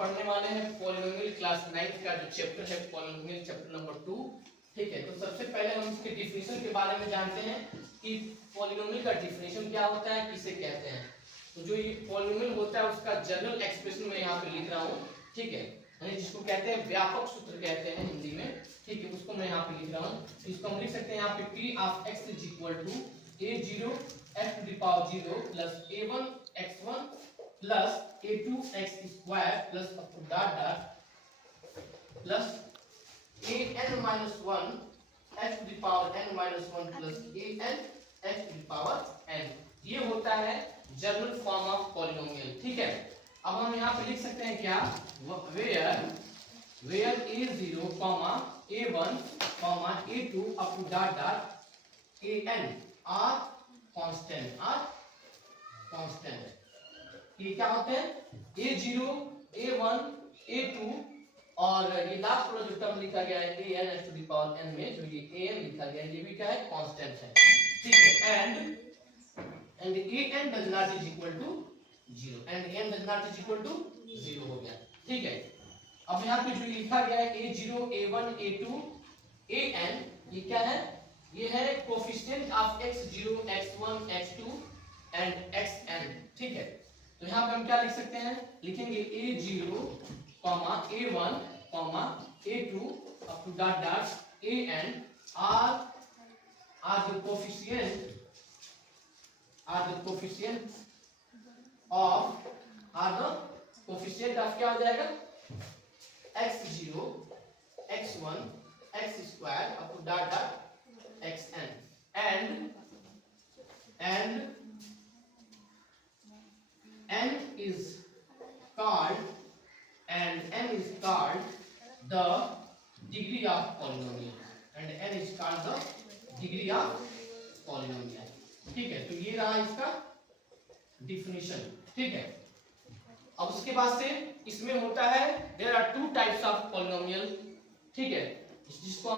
पढ़ने वाले हैं पॉलिनोमियल क्लास 9 का जो चैप्टर है पॉलिनोमियल चैप्टर नंबर 2। ठीक है, तो सबसे पहले हम इसके डिफिनेशन के बारे में जानते हैं कि पॉलिनोमियल का डिफिनेशन क्या होता है, किसे कहते हैं। तो जो ये पॉलिनोमियल होता है उसका जनरल एक्सप्रेशन मैं यहाँ पे लिख रहा हूँ। ठीक है, यानी जिसको कहते हैं व्यापक सूत्र कहते हैं हिंदी में। ठीक है, उसको मैं यहाँ पे लिख रहा हूँ। इसको हम लिख सकते हैं यहाँ पे p of x is equal to a0 x to the power 0 plus a1 x1 plus a2 x square plus up to dot dot plus an minus 1 x to the power n minus 1 plus an x to the power n। ये होता है general form of polynomial. ठीक है, अब हम यहाँ पे लिख सकते हैं क्या, where a0, a1, a2 up to dot dot an are constant. ये क्या होते हैं, a0, a1, a2 और ये लास्ट वाला जो टर्म लिखा गया है an x to the power n में, जो ये an लिखा गया है ये भी क्या है, कांस्टेंट है। ठीक है, and an does not is equal to 0 and an does not is equal to 0 हो गया। ठीक है, अब यहाँ पे जो लिखा गया है a0, a1, a2, an, ये क्या है, ये है coefficient of x0, x1, x2 and xn। ठीक है, तो यहाँ पे हम क्या लिख सकते हैं, लिखेंगे a0, a1, a2 up to dot dot an are the coefficient of क्या हो जाएगा, x0, x1, x square up to dot dot xn and n is called the degree of polynomial ठीक है, तो ये रहा इसका डिफिनीशन। ठीक है, अब उसके बाद से इसमें होता है there are two types of polynomial. ठीक है, जिसको